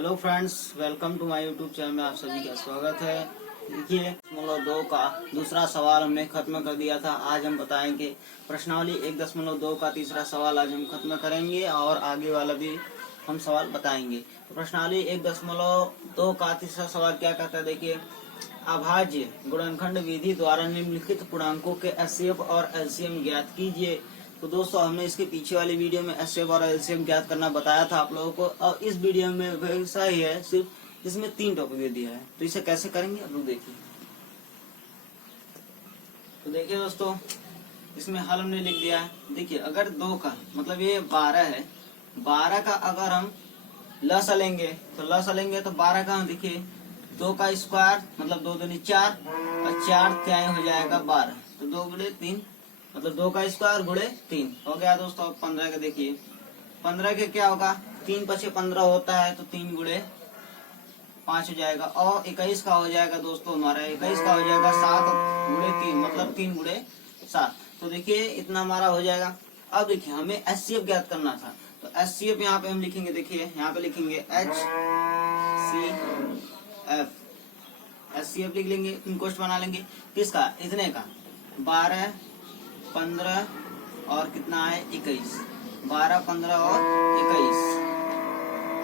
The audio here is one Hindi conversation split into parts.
Hello friends, welcome to my YouTube channel में आप सभी का स्वागत है। देखिए 1.2 का दूसरा सवाल हमने खत्म कर दिया था। आज हम बताएंगे प्रश्नावली 1.2 का तीसरा सवाल आज हम खत्म करेंगे और आगे वाला भी हम सवाल बताएंगे। तो प्रश्नावली 1.2 का तीसरा सवाल क्या कहता है, देखिए अभाज्य गुणनखंड विधि द्वारा निम्नलिखित पूर्णांकों के एचसीएफ और एलसीएम ज्ञात कीजिए। तो दोस्तों हमने इसके पीछे वाली वीडियो में एचसीएफ और एलसीएम ज्ञात करना बताया था आप लोगों को, और इस वीडियो में वैसा ही है, सिर्फ इसमें 3 टॉपिक दिया है। तो इसे कैसे करेंगे आप लोग देखिए। तो देखिए दोस्तों, इसमें हल हमने लिख दिया है। देखिए अगर 2 का मतलब ये 12 है, 12 का अगर हम लसा लेंगे तो 12 का देखिए 2 का स्क्वायर मतलब 2 दूनी 4 और 4 क्या हो जाएगा 12। तो 2 गुणे 3 मतलब 2 का स्क्वायर गुणे 3 हो गया दोस्तों। 15 का देखिए 15 के क्या होगा, 3 × 5 = 15 होता है, तो 3 गुणे 5 हो जाएगा। और 21 का हो जाएगा दोस्तों हमारा, 21 का हो जाएगा 7 गुणे 3 मतलब 3 गुणे 7। तो देखिए इतना हमारा हो जाएगा। अब देखिए हमें एचसीएफ ज्ञात करना था, तो एचसीएफ यहाँ पे हम लिखेंगे, देखिए यहाँ पे लिखेंगे एचसीएफ लिख लेंगे, इंकोस्ट बना लेंगे किसका, इतने का 12 15 और कितना है 21, 12 15 और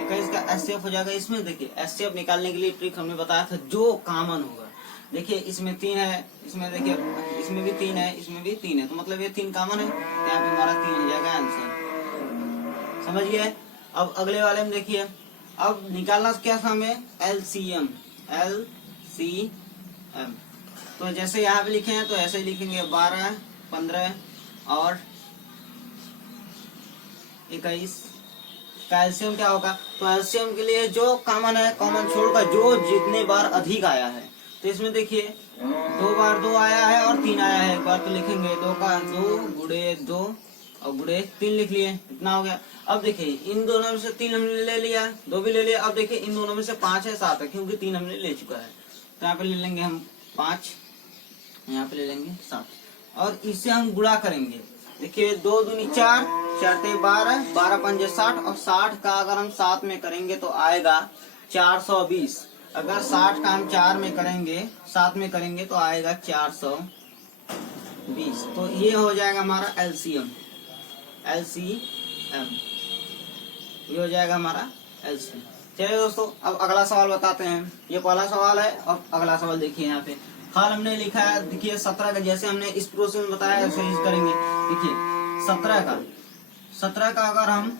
21 का एचसीएफ हो जाएगा। इसमें देखिए एचसीएफ निकालने के लिए ट्रिक हमने बताया था, जो कॉमन होगा। देखिए इसमें 3 है, इसमें देखिए इसमें भी 3 है, इसमें भी 3 है, तो मतलब ये 3 कॉमन है, यहाँ पे हमारा 3 हो जाएगा आंसर। समझ गए। अब अगले वाले में देखिए, अब निकालना क्या था हमें, एलसीएम। तो जैसे यहाँ पे लिखे हैं तो ऐसे ही लिखेंगे, 12 15 और 21 का एलसीएम क्या होगा। तो एलसीएम के लिए जो कॉमन है, कॉमन छोड़कर जो जितने बार अधिक आया है, तो इसमें देखिए 2 बार 2 आया है और 3 आया है। एक बार तो लिखेंगे 2 का 2 गुणे 2 और गुणे 3 लिख लिए, इतना हो गया। अब देखिए इन दोनों में से 3 हमने ले लिया, 2 भी ले लिया। अब देखिए इन दोनों में से 5 है 7 है, क्योंकि 3 हमने ले चुका है, तो यहाँ पे ले लेंगे हम 5, यहाँ पे ले लेंगे 7 और इससे हम गुणा करेंगे। देखिए 2 दूनी 4, 4 ते 12, 12 पंजे 60 और 60 का अगर हम 7 में करेंगे तो आएगा 420। अगर 60 का हम 4 में करेंगे, 7 में करेंगे तो आएगा 420। तो ये हो जाएगा हमारा एलसीएम, ये हो जाएगा हमारा एलसीएम। चलिए दोस्तों, अब अगला सवाल बताते हैं। ये पहला सवाल है और अगला सवाल देखिए यहाँ पे हल हमने लिखा है। देखिए 17 का जैसे हमने इस प्रोसेस में बताया वैसे ही करेंगे। देखिए 17 का अगर हम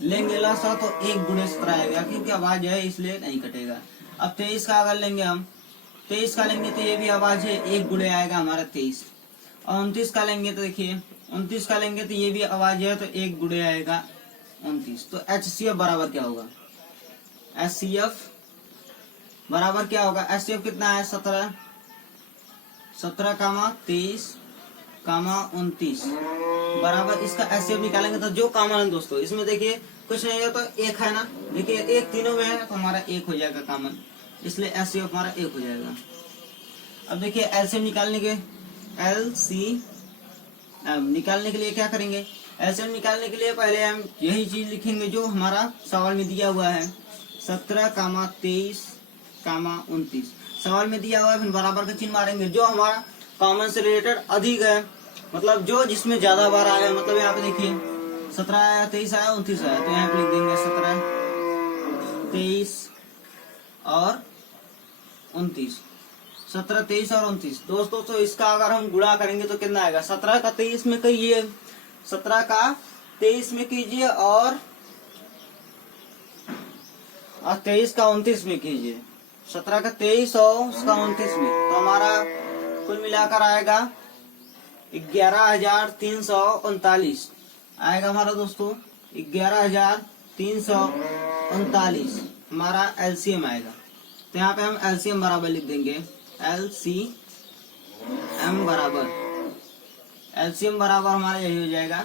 लेंगे लसा तो 1 गुणे 17 आएगा, क्योंकि आवाज है इसलिए नहीं कटेगा। अब 23 का अगर लेंगे हम, 23 का लेंगे तो ये भी आवाज है, 1 गुणे आएगा हमारा 23। और 29 का लेंगे तो देखिए 29 का लेंगे तो ये भी आवाज है, तो 1 गुणे आएगा 29। तो एचसीएफ बराबर क्या होगा, एचसीएफ बराबर क्या होगा, एचसीएफ कितना है 17 कामा 23 कामा 29 बराबर इसका एचसीएफ निकालेंगे। तो जो कॉमन है दोस्तों इसमें देखिए कुछ नहीं है तो 1 है ना, देखिए 1 तीनों में है तो हमारा 1 हो जाएगा कॉमन, इसलिए एचसीएफ हमारा 1 हो जाएगा। अब देखिए एलसीएम निकालने के निकालने के लिए क्या करेंगे, एलसीएम निकालने के लिए पहले हम यही चीज लिखेंगे जो हमारा सवाल में दिया हुआ है, 17 कामा 23 कामा 29 सवाल में दिया हुआ है। फिर बराबर का चिन्ह मारेंगे, जो हमारा कॉमन से रिलेटेड अधिक है, मतलब जो जिसमें ज्यादा बार आया है। मतलब यहाँ पे देखिए 17 आया, 23 आया, 29 आया, तो यहाँ पे लिख देंगे 17 23 और 29, 17 23 और 29 दोस्तों। तो इसका अगर हम गुणा करेंगे तो कितना आएगा, 17 का 23 में कीजिए, 17 का 23 में कीजिए और 23 का 29 में कीजिए, 17 का 23 और उसका 29 में, तो हमारा कुल मिलाकर आएगा 11,339 आएगा हमारा दोस्तों, 11,339 हमारा एलसीएम आएगा। तो यहाँ पे हम एलसीएम बराबर लिख देंगे, एलसीएम बराबर हमारा यही हो जाएगा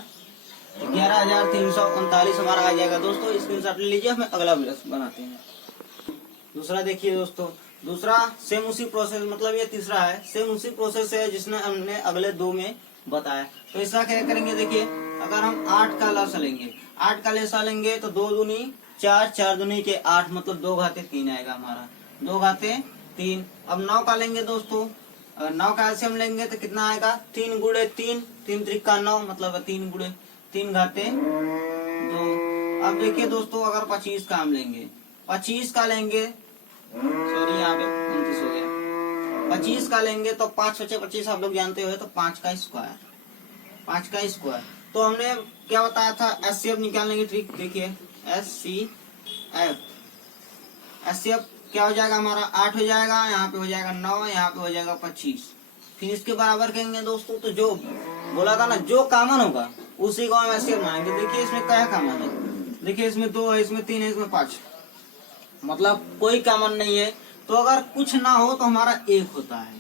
11,339 हमारा आ जाएगा दोस्तों। स्क्रीनशॉट ले लीजिए, हमें अगला बनाते हैं। दूसरा देखिए दोस्तों, दूसरा सेम उसी प्रोसेस, मतलब ये तीसरा है, सेम उसी प्रोसेस है जिसने हमने अगले 2 में बताया। तो इसका क्या करेंगे, देखिए अगर हम 8 का लसा लेंगे, 8 का लसा लेंगे तो 2 दूनी 4, 4 दूनी के 8, मतलब 2 घाते 3 आएगा हमारा, 2 घाते 3। अब 9 का लेंगे दोस्तों, अगर 9 का एलसीएम लेंगे तो कितना आएगा, 3 गुणे 3, 3 त्रिका 9, मतलब 3 गुणे 3 घाते 2। अब देखिए दोस्तों, अगर 25 का हम लेंगे, 25 का लेंगे, सॉरी यहाँ पे 29 हो गया, 25 का लेंगे तो 5 × 25 आप लोग जानते हो, तो 5 का स्क्वायर, 5 का स्क्वायर। तो हमने क्या बताया था, एचसीएफ निकालने की ट्रिक देखिए, एचसीएफ, एचसीएफ क्या हो जाएगा हमारा, 8 हो जाएगा, यहाँ पे हो जाएगा 9, यहाँ पे हो जाएगा 25। फिर इसके बराबर कहेंगे दोस्तों, तो जो बोला था ना, जो कॉमन होगा उसी को हम एचसीएफ मानेंगे। देखिए इसमें क्या कॉमन है, देखिए इसमें 2 है, इसमें 3 है, इसमें 5, मतलब कोई कॉमन नहीं है। तो अगर कुछ ना हो तो हमारा 1 होता है,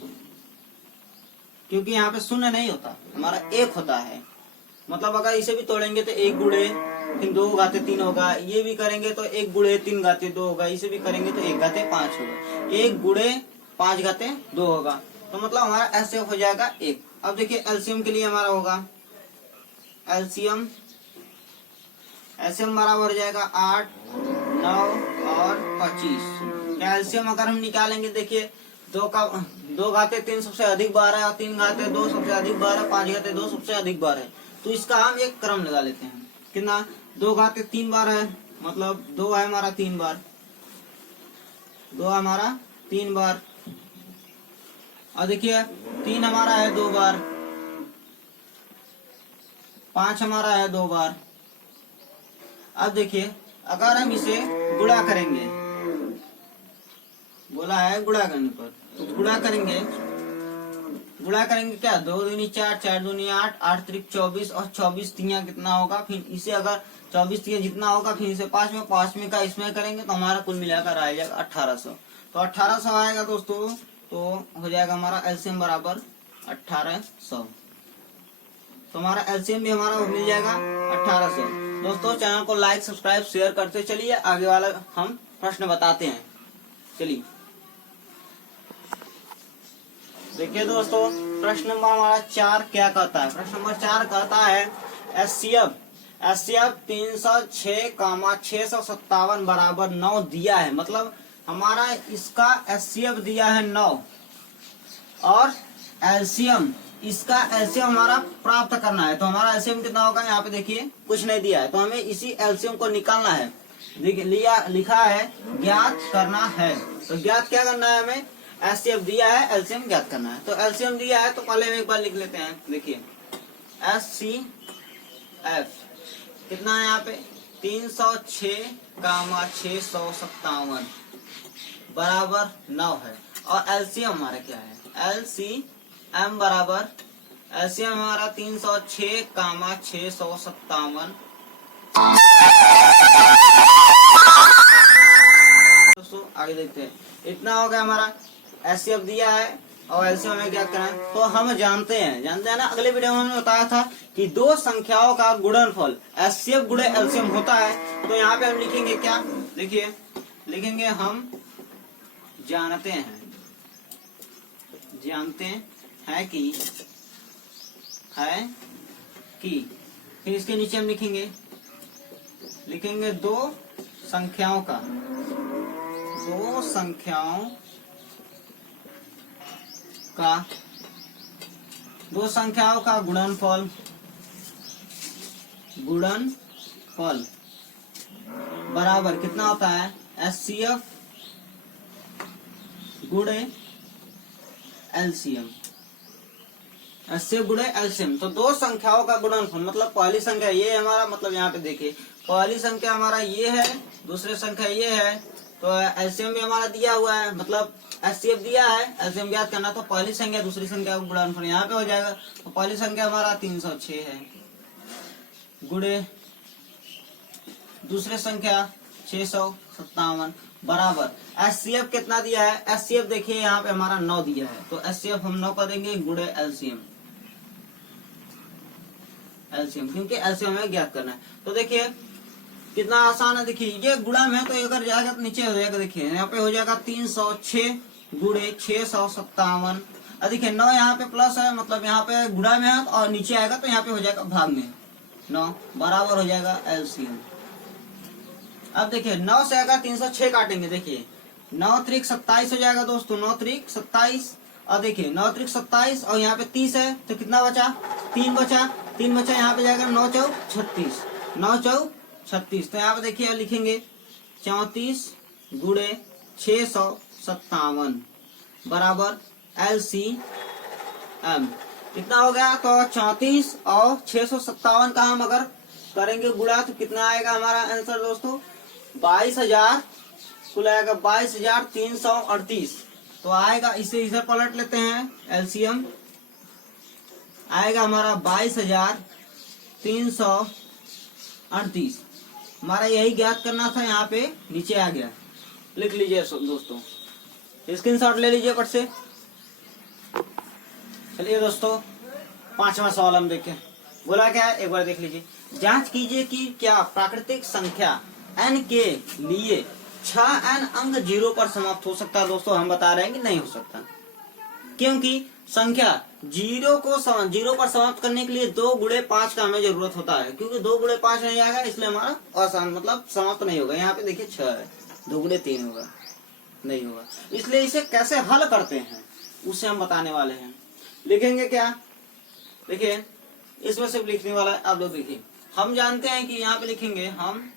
क्योंकि यहाँ पे शून्य नहीं होता, हमारा 1 होता है। मतलब अगर इसे भी तोड़ेंगे तो 1 गुणे फिर 2 घाते 3 होगा, ये भी करेंगे तो 1 गुणे 3 घाते 2 होगा, इसे भी करेंगे तो 1 घाते 5 होगा, 1 गुणे 5 घाते 2 होगा। तो मतलब हमारा एचसीएफ हो जाएगा 1। अब देखिए एलसीएम के लिए हमारा होगा, एलसीएम बराबर हो जाएगा 8, 9 और 25। एलसीएम अगर हम निकालेंगे, देखिए 2 घाते 3 सबसे अधिक बार है, और 3 घाते 2 सबसे अधिक बार है, 5 घाते 2 सबसे अधिक बार है। तो इसका हम एक क्रम लगा लेते हैं, कितना, 2 घाते 3 बार है, मतलब 2 है हमारा 3 बार, 2 हमारा 3 बार। और देखिए 3 हमारा है 2 बार, 5 हमारा है 2 बार। अब देखिए अगर हम इसे गुणा करेंगे, बोला है गुणा करने पर, तो गुणा करेंगे क्या, 2 दूनी 4, 4 दूनी 8, 8 त्रिक 24, और 24 तिया कितना होगा, फिर इसे अगर 24 तिया जितना होगा, फिर इसे 5 में का इसमें करेंगे तो हमारा कुल मिलाकर आ जाएगा 1800। तो 1800 आएगा दोस्तों, तो हो जाएगा हमारा एलसीएम बराबर 1800। तो हमारा एलसीएम भी हमारा मिल जाएगा 1800। दोस्तों चैनल को लाइक, सब्सक्राइब, शेयर करते चलिए, आगे वाला हम प्रश्न बताते हैं। चलिए देखिए दोस्तों, प्रश्न नंबर हमारा 4 क्या कहता है, प्रश्न नंबर 4 कहता है एचसीएफ 306,657 बराबर 9 दिया है। मतलब हमारा इसका एचसीएफ दिया है 9, और एलसीएम, इसका एलसीएम हमारा प्राप्त करना है। तो हमारा एलसीएम कितना होगा, यहाँ पे देखिए कुछ नहीं दिया है, तो हमें इसी एलसीएम को निकालना है। लिखा है ज्ञात करना है, तो ज्ञात क्या करना है, हमें एचसीएफ दिया है, एलसीएम ज्ञात करना है। तो एलसीएम दिया है तो पहले हम एक बार लिख लेते हैं। देखिए एचसीएफ कितना है यहाँ पे, 306,657 बराबर 9 है। और एलसीएम हमारा क्या है, एलसीएम बराबर, एलसीएम हमारा 306,657। दोस्तों आगे देखते हैं, इतना हो गया हमारा, एचसीएफ दिया है और एलसीएम हमें क्या करना है। तो हम जानते हैं ना, अगले वीडियो में हमने बताया था कि दो संख्याओं का गुणनफल एचसीएफ गुणे एलसीएम होता है। तो यहाँ पे हम लिखेंगे क्या, देखिए लिखेंगे हम जानते हैं कि फिर इसके नीचे हम लिखेंगे दो संख्याओं का गुणनफल बराबर कितना होता है, एचसीएफ गुणे एलसीएम, एचसीएफ गुणे एलसीएम। तो दो संख्याओं का गुणनफल, मतलब पहली संख्या ये हमारा, मतलब यहाँ पे देखिए पहली संख्या हमारा ये है, दूसरी संख्या ये है, तो एलसीएम भी हमारा दिया हुआ है, मतलब एचसीएफ दिया है, एलसीएम ज्ञात करना। तो पहली संख्या दूसरी संख्या का गुणनफल यहाँ पे हो जाएगा। तो पहली संख्या हमारा 306 है, गुणे दूसरी संख्या 657 बराबर एचसीएफ कितना दिया है, एचसीएफ देखिए यहाँ पे हमारा 9 दिया है, तो एचसीएफ हम 9 कर देंगे गुणे एलसीएम, क्योंकि एलसीएम हमें ज्ञात करना है। तो देखिए कितना आसान है, देखिए ये गुणा में है तो अगर जाएगा तो नीचे हो जाएगा, देखिए यहाँ पे हो जाएगा 306 गुणे 657। देखिए 9 यहाँ पे प्लस है, मतलब यहाँ पे गुणा में है, और नीचे आएगा तो यहाँ पे हो जाएगा भाग में 9 बराबर हो जाएगा एलसीएम। अब देखिए 9 से अगर 306 काटेंगे, देखिए 9 त्रिक 27 हो जाएगा दोस्तों, 9 त्रिक 27। और देखिए 9 त्रिक 27 और यहाँ पे 30 है तो कितना बचा, 3 बचा, 3 बचा, यहाँ पे जाएगा 9 चौक 36, 9 चौक 36। तो यहाँ पे देखिए लिखेंगे 34 गुणे 657 बराबर LCM कितना हो गया। तो 34 और 657 का हम अगर करेंगे गुणा तो कितना आएगा हमारा आंसर दोस्तों, 22,000 कुल आएगा 22,338। तो आएगा, इसे इधर पलट लेते हैं, LCM आएगा हमारा 22,338। हमारा यही ज्ञात करना था, यहाँ पे नीचे आ गया, लिख लीजिए दोस्तों, स्क्रीनशॉट ले लीजिए पट से। चलिए दोस्तों 5वां सवाल हम देखें, बोला क्या है एक बार देख लीजिए। जांच कीजिए कि क्या प्राकृतिक संख्या n के लिए 6n अंक 0 पर समाप्त हो सकता है। दोस्तों हम बता रहे हैं कि नहीं हो सकता, क्योंकि संख्या 0 पर समाप्त करने के लिए 2 गुणे 5 का हमें जरूरत होता है, क्योंकि 2 गुणे 5 नहीं आएगा, इसलिए हमारा आसान मतलब समाप्त नहीं होगा। यहाँ पे देखिए 6 है, 2 गुणे 3 होगा, नहीं होगा। इसलिए इसे कैसे हल करते हैं उसे हम बताने वाले हैं। लिखेंगे क्या, देखिए इसमें सिर्फ लिखने वाला है, आप लोग देखिए। हम जानते हैं कि यहाँ पे लिखेंगे, हम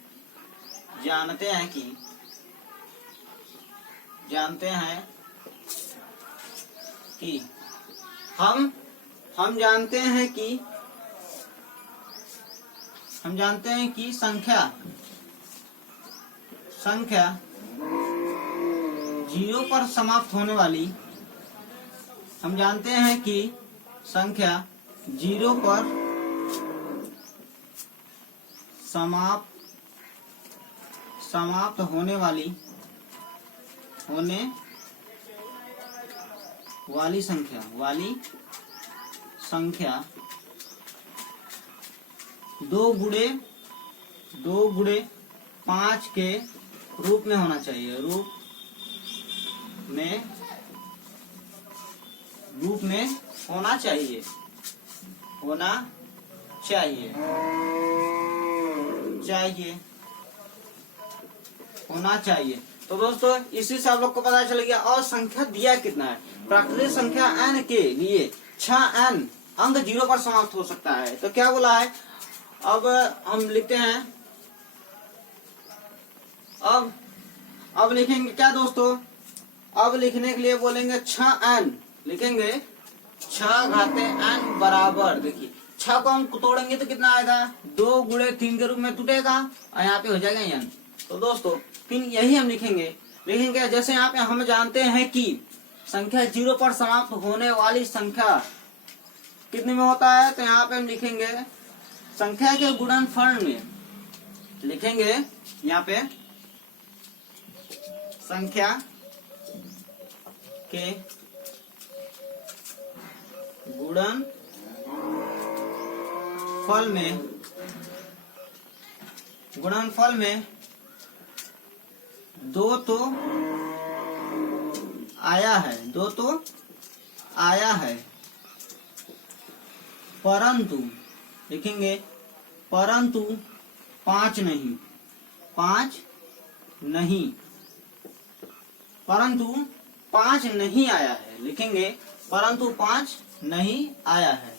जानते हैं कि हम जानते हैं कि संख्या 0 पर समाप्त होने वाली, हम जानते हैं कि संख्या 0 पर समाप्त होने वाली संख्या 2 गुणे 5 के रूप में होना चाहिए, रूप में होना चाहिए। तो दोस्तों इसी से आप लोग को पता चल गया। और संख्या दिया कितना है, प्राकृतिक संख्या n के लिए 6n अंक 0 पर समाप्त हो सकता है। तो क्या बोला है, अब हम लिखते हैं, अब लिखेंगे क्या दोस्तों, अब लिखने के लिए बोलेंगे 6n, लिखेंगे 6 घाते n बराबर, देखिए 6 को हम तोड़ेंगे तो कितना आएगा, 2 गुणे 3 के रूप में टूटेगा और यहाँ पे हो जाएगा n। तो दोस्तों फिर यही हम लिखेंगे जैसे यहाँ पे हम जानते हैं कि संख्या 0 पर समाप्त होने वाली संख्या कितने में होता है। तो यहाँ पे हम लिखेंगे संख्या के गुणनफल में, लिखेंगे यहाँ पे संख्या के गुणनफल में 2 तो आया है, परंतु लिखेंगे परंतु 5 नहीं, परंतु 5 नहीं आया है, लिखेंगे परंतु 5 नहीं आया है,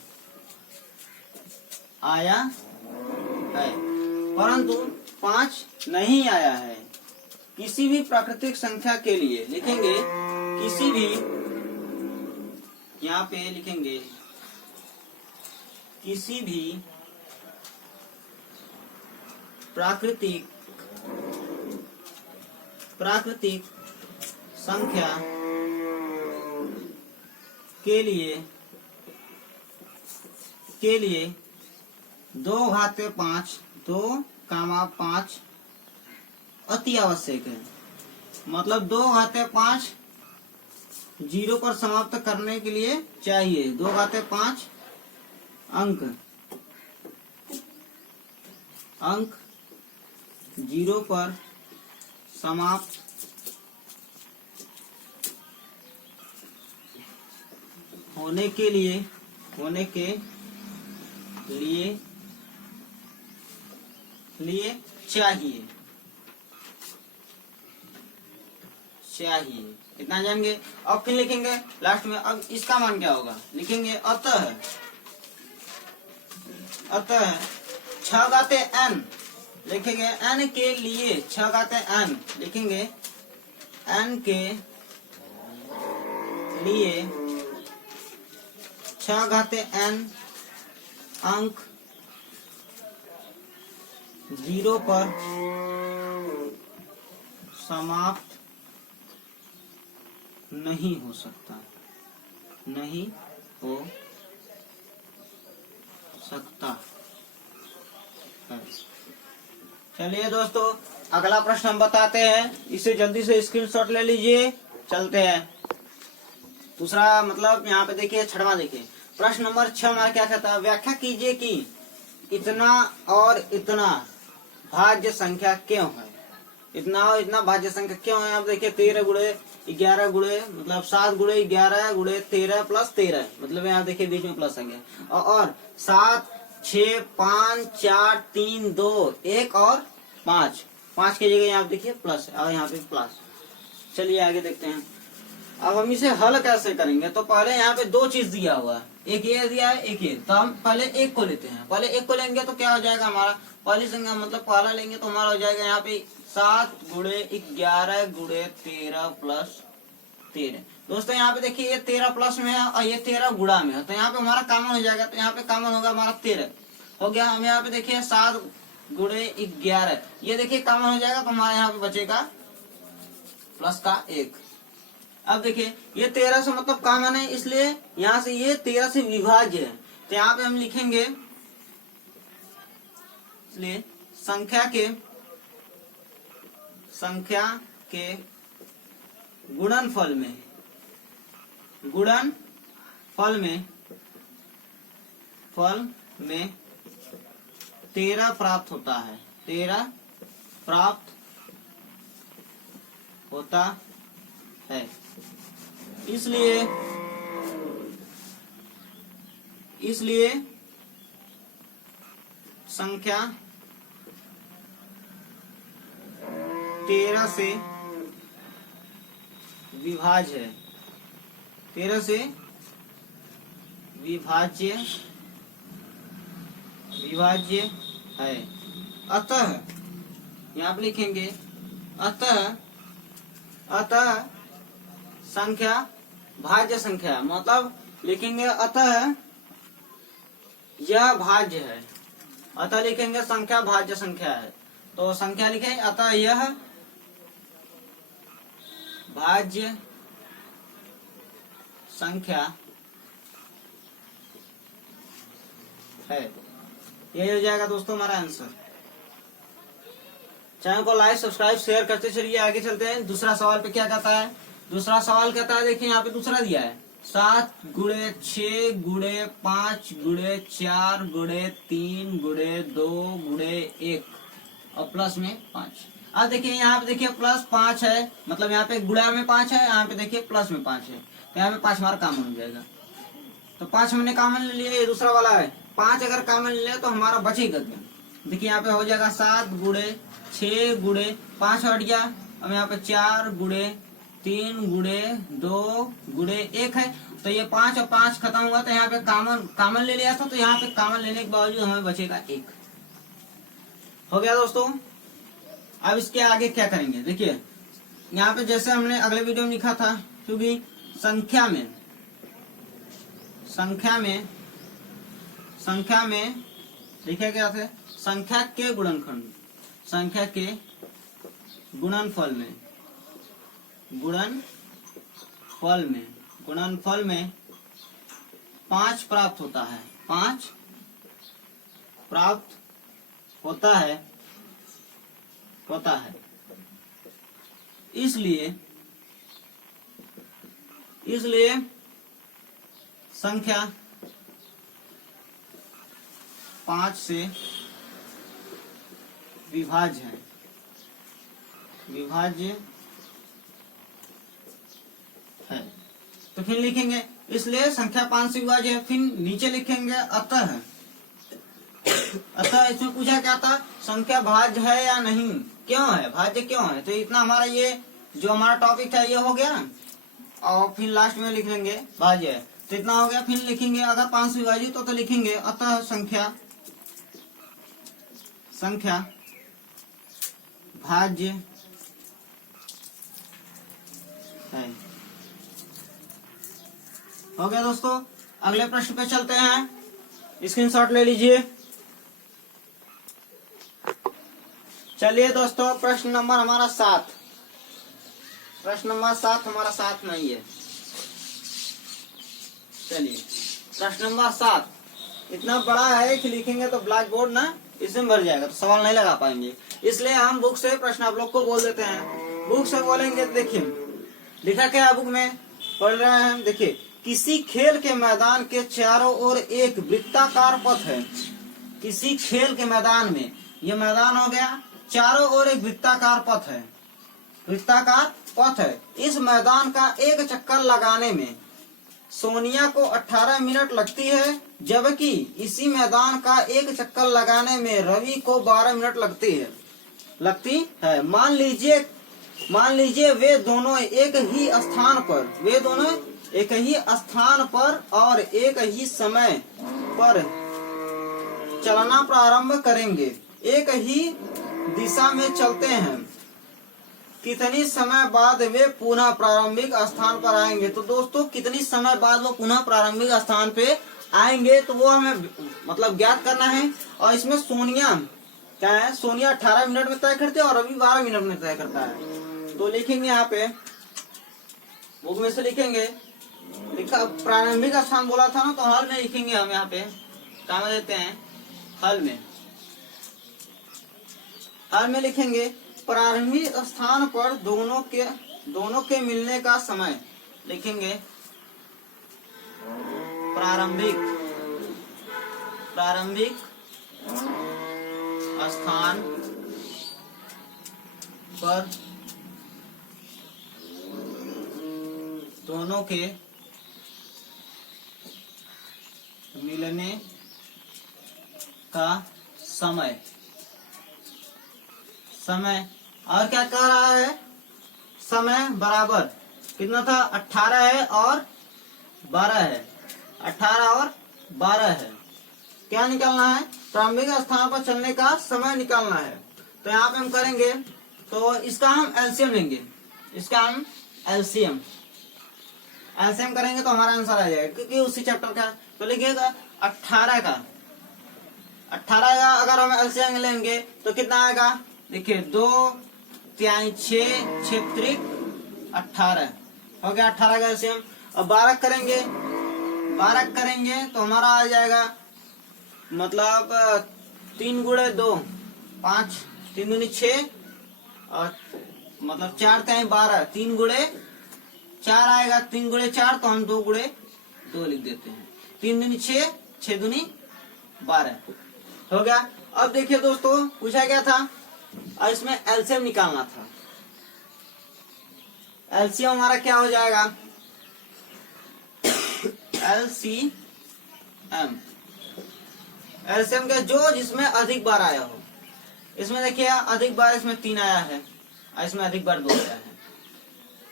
परंतु 5 नहीं आया है। किसी भी प्राकृतिक संख्या के लिए लिखेंगे, किसी भी, यहाँ पे लिखेंगे किसी भी प्राकृतिक संख्या के लिए 2 घाते 5 अति आवश्यक है। मतलब 2 घाते 5 0 पर समाप्त करने के लिए चाहिए, 2 घाते 5 अंक 0 पर समाप्त होने के लिए चाहिए। चाहिए, इतना जानेंगे। अब फिर लिखेंगे लास्ट में, अब इसका मान क्या होगा, लिखेंगे अतः 6 घाते n, लिखेंगे n के लिए 6 घाते n, लिखेंगे n के लिए 6 घाते n अंक 0 पर समाप्त नहीं हो सकता, नहीं हो सकता है। चलिए दोस्तों, अगला प्रश्न हम बताते हैं, इसे जल्दी से स्क्रीनशॉट ले लीजिए। चलते हैं दूसरा, मतलब यहाँ पे देखिए, छठवां देखिए, प्रश्न नंबर 6 हमारा क्या कहता है, व्याख्या कीजिए कि इतना और इतना भाज्य संख्या क्यों है। इतना और इतना भाज्य संख्या क्यों है। आप देखिए 13 गुणे 11 गुणे मतलब 7 गुणे 11 गुणे 13 प्लस 13, मतलब यहाँ देखिए बीच में प्लस आ गया, और 7 6 5 4 3 2 1 और 5 की जगह यहाँ देखिए प्लस है, और यहाँ पे प्लस। चलिए आगे देखते हैं। अब हम इसे हल कैसे करेंगे, तो पहले यहाँ पे दो चीज दिया हुआ है, एक ये दिया है एक ये, तो हम पहले एक को लेते हैं। पहले एक को लेंगे तो क्या हो जाएगा हमारा, पहली संख्या मतलब पहला लेंगे तो हमारा हो जाएगा यहाँ पे 7 गुणे 11 गुणे 13 प्लस 13। दोस्तों यहाँ पे देखिए ये 13 प्लस में है और ये 13 गुणा में है, तो यहाँ पे हमारा कॉमन हो जाएगा, तो यहाँ पे कॉमन होगा हमारा 13 हो गया। हम यहाँ पे देखिए 7 गुणे 11, ये देखिए कॉमन हो जाएगा, तो हमारे यहाँ पे बचेगा प्लस का 1। अब देखिए ये 13 से मतलब कॉमन है, इसलिए यहाँ से ये 13 से विभाज्य है, तो यहाँ पे हम लिखेंगे, इसलिए संख्या के गुणनफल में 13 प्राप्त होता है, 13 प्राप्त होता है। इसलिए संख्या 13 से विभाज्य है, 13 से विभाज्य है। अतः यहाँ पे लिखेंगे अतः संख्या भाज्य संख्या है, मतलब लिखेंगे अतः यह भाज्य है, अतः लिखेंगे संख्या भाज्य संख्या है, तो संख्या लिखेंगे अतः यह भाज्य संख्या है। यही हो जाएगा दोस्तों हमारा आंसर। चैनल को लाइक सब्सक्राइब शेयर करते चलिए, आगे चलते हैं। दूसरा सवाल पे क्या कहता है, दूसरा सवाल कहता है, देखिए यहाँ पे दूसरा दिया है 7 गुणे 6 गुणे 5 गुणे 4 गुणे 3 गुणे 2 गुणे 1 और प्लस में 5। अब देखिए यहाँ पे देखिए प्लस 5 है, मतलब यहाँ पे गुणा में 5 है, यहाँ पे देखिए प्लस में 5 है, तो यहाँ पे 5 हमारा कॉमन हो जाएगा, तो 5 हमने कॉमन ले लिया। ये दूसरा वाला है 5 अगर कॉमन ले तो हमारा बचेगा क्या, देखिए यहाँ पे हो जाएगा 7 गुणे 6 गुणे 5 हट गया, अब यहाँ पे 4 गुणे 3 गुणे 2 गुणे 1 है, तो ये 5 और 5 खत्म हुआ, तो यहाँ पे कॉमन ले लिया था, तो यहाँ पे कॉमन लेने के बावजूद हमें बचेगा 1। हो गया दोस्तों। अब इसके आगे क्या करेंगे, देखिए यहाँ पे जैसे हमने अगले वीडियो में लिखा था, क्योंकि संख्या में लिखा गया था संख्या के गुणनफल में 5 प्राप्त होता है, 5 प्राप्त होता है। इसलिए संख्या 5 से विभाज्य है। तो फिर लिखेंगे इसलिए संख्या 5 से विभाज्य है, फिर नीचे लिखेंगे अतः इसमें पूछा क्या था, संख्या भाज्य है या नहीं, क्यों है, भाज्य क्यों है, तो इतना हमारा ये जो हमारा टॉपिक था ये हो गया, और फिर लास्ट में लिख लेंगे भाज्य, तो इतना हो गया। फिर लिखेंगे अगर 5 से विभाजित तो लिखेंगे अतः संख्या भाज्य है। हो गया दोस्तों। अगले प्रश्न पे चलते हैं, स्क्रीनशॉट ले लीजिए। चलिए दोस्तों, प्रश्न नंबर हमारा 7। प्रश्न नंबर 7 हमारा 7 नहीं है। चलिए प्रश्न नंबर 7 इतना बड़ा है कि लिखेंगे तो ब्लैक बोर्ड ना इसमें भर जाएगा, तो सवाल नहीं लगा पाएंगे। इसलिए हम बुक से प्रश्न आप लोग को बोल देते हैं। बुक से बोलेंगे, देखिए लिखा क्या है बुक में, पढ़ रहे हैं हम। देखिए, किसी खेल के मैदान के चारों ओर एक वृत्ताकार पथ है। किसी खेल के मैदान में, ये मैदान हो गया, चारों ओर एक वृत्ताकार पथ है। वृत्ताकार पथ है। इस मैदान का एक चक्कर लगाने में सोनिया को 18 मिनट लगती है, जबकि इसी मैदान का एक चक्कर लगाने में रवि को 12 मिनट लगती है। मान लीजिए वे दोनों एक ही स्थान पर और एक ही समय पर चलना प्रारंभ करेंगे, एक ही दिशा में चलते हैं। कितनी समय बाद वे पुनः प्रारंभिक स्थान पर आएंगे। तो दोस्तों, कितनी समय बाद वो पुनः प्रारंभिक स्थान पे आएंगे, तो वो हमें मतलब ज्ञात करना है। और इसमें सोनिया क्या है, सोनिया 18 मिनट में तय करते हैं और रवि 12 मिनट में तय करता है। तो लिखेंगे यहाँ पे, बुक में से लिखेंगे, लिखा प्रारंभिक स्थान बोला था ना, तो हल में लिखेंगे हम। यहाँ पे क्या देते हैं, हल में लिखेंगे प्रारंभिक स्थान पर दोनों के मिलने का समय। लिखेंगे प्रारंभिक स्थान पर दोनों के मिलने का समय। और क्या कह रहा है, समय बराबर कितना था, 18 है और 12 है। 18 और 12 है। क्या निकालना है, प्रारंभिक स्थान पर चलने का समय निकालना है। तो यहाँ पे हम करेंगे, तो इसका हम एलसीएम लेंगे। इसका हम एलसीएम करेंगे तो हमारा आंसर आ जाएगा, क्योंकि उसी चैप्टर का। तो लिखिएगा 18 का अगर हम एलसीएम लेंगे तो कितना आएगा, देखिए 2 3 6 6 18 हो गया। 18 का एलसीएम। अब 12 करेंगे तो हमारा आ जाएगा, मतलब 3 गुणे 2 5, 3 दूनी 6 और मतलब 4 3 12, 3 गुणे 4 आएगा। 3 गुणे 4 तो हम 2 गुणे 2 लिख देते हैं। 3 दूनी 6, 6 दूनी 12 हो गया। अब देखिए दोस्तों, पूछा गया था और इसमें एलसीएम निकालना था। एलसीएम हमारा क्या हो जाएगा, एलसीएम का जो जिसमें अधिक बार आया हो। इसमें देखिए अधिक बार इसमें 3 आया है और इसमें अधिक बार 2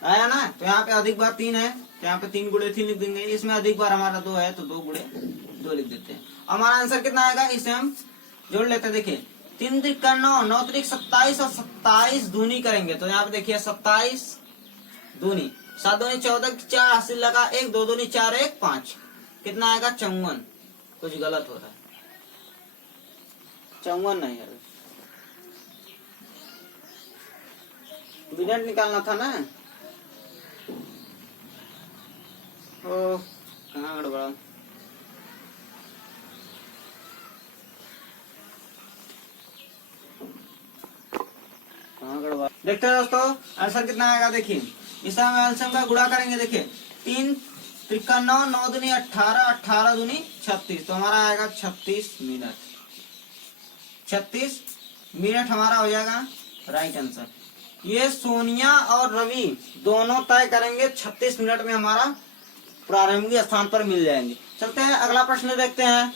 आया ना। तो यहाँ पे अधिक बार 3 है, तो यहाँ पे 3 गुणे 3 लिख देंगे। इसमें अधिक बार हमारा 2 है, तो 2 गुणे 2 लिख देते हैं। हमारा आंसर कितना आएगा, इसे हम जोड़ लेते हैं। देखिए 3 3 का 9, 9 3 27 और 27 दूनी करेंगे तो यहाँ पे देखिए 27 दूनी, 7 दूनी 14, 4 80 लगा, 1 2 दूनी 4 1 5, कितना आएगा 54। कुछ गलत हो रहा है, 54 नहीं है, मिनट निकालना था ना। ओ कहाँ गड़बड़ा, देखते हैं दोस्तों आंसर कितना आएगा। देखिए इसे हम एलसीएम का गुणा करेंगे। देखिए 3 3 का 9, 9 दूनी 18, 18 दूनी 36, तो हमारा आएगा 36 मिनट। 36 मिनट हमारा हो जाएगा राइट आंसर। ये सोनिया और रवि दोनों तय करेंगे, 36 मिनट में हमारा प्रारंभिक स्थान पर मिल जाएंगे। चलते हैं अगला प्रश्न देखते हैं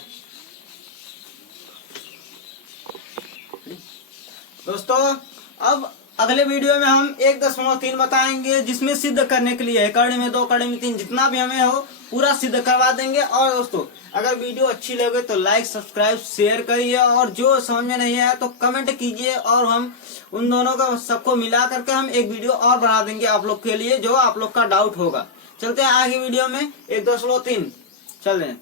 दोस्तों। अब अगले वीडियो में हम 1.3 बताएंगे, जिसमें सिद्ध करने के लिए है कड़ी में 2 कड़ी में 3 जितना भी हमें हो पूरा सिद्ध करवा देंगे। और दोस्तों अगर वीडियो अच्छी लगे तो लाइक सब्सक्राइब शेयर करिए, और जो समझ में नहीं आया तो कमेंट कीजिए, और हम उन दोनों का सबको मिला करके हम एक वीडियो और बना देंगे आप लोग के लिए, जो आप लोग का डाउट होगा। चलते हैं आगे वीडियो में 1 2 3 चल रहे हैं।